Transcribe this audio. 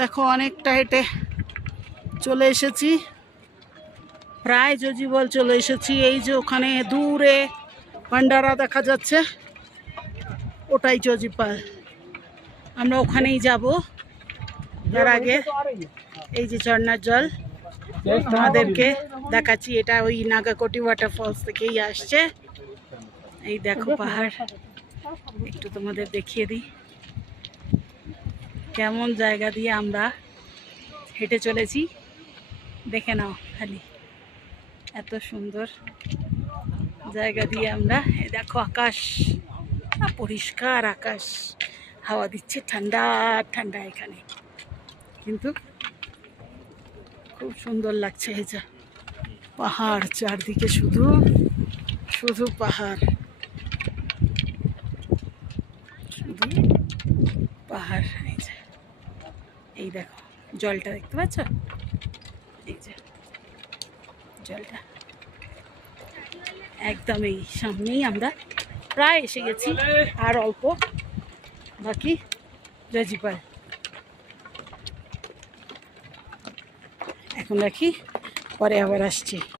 দেখো অনেকটা হেঁটে চলে এসেছি, প্রায় জজিবল চলে এসেছি। এই যে ওখানে দূরে ভান্ডারা দেখা যাচ্ছে, ওটাই জজিপাল। আমরা ওখানেই যাব। তার আগে এই যে ঝর্ণার জল তোমাদেরকে দেখাচ্ছি, এটা ওই নাগাকোটি ওয়াটারফলস থেকেই আসছে। এই দেখো পাহাড়, একটু তোমাদের দেখিয়ে দিই কেমন জায়গা দিয়ে আমরা হেঁটে চলেছি। দেখে নাও খালি, এত সুন্দর জায়গা দিয়ে আমরা। এই দেখো আকাশ, পরিষ্কার আকাশ, হাওয়া দিচ্ছে ঠান্ডা ঠান্ডা এখানে, কিন্তু খুব সুন্দর লাগছে। এই যে পাহাড়, চারদিকে শুধু শুধু পাহাড়, শুধু পাহাড়। এই যে এই দেখো জলটা দেখতে পাচ্ছ, এই যে জলটা একদম এই সামনেই। আমরা প্রায় এসে গেছি, আর অল্প বাকি জজিপাল। এখন রাখি, পরে আবার আসছি।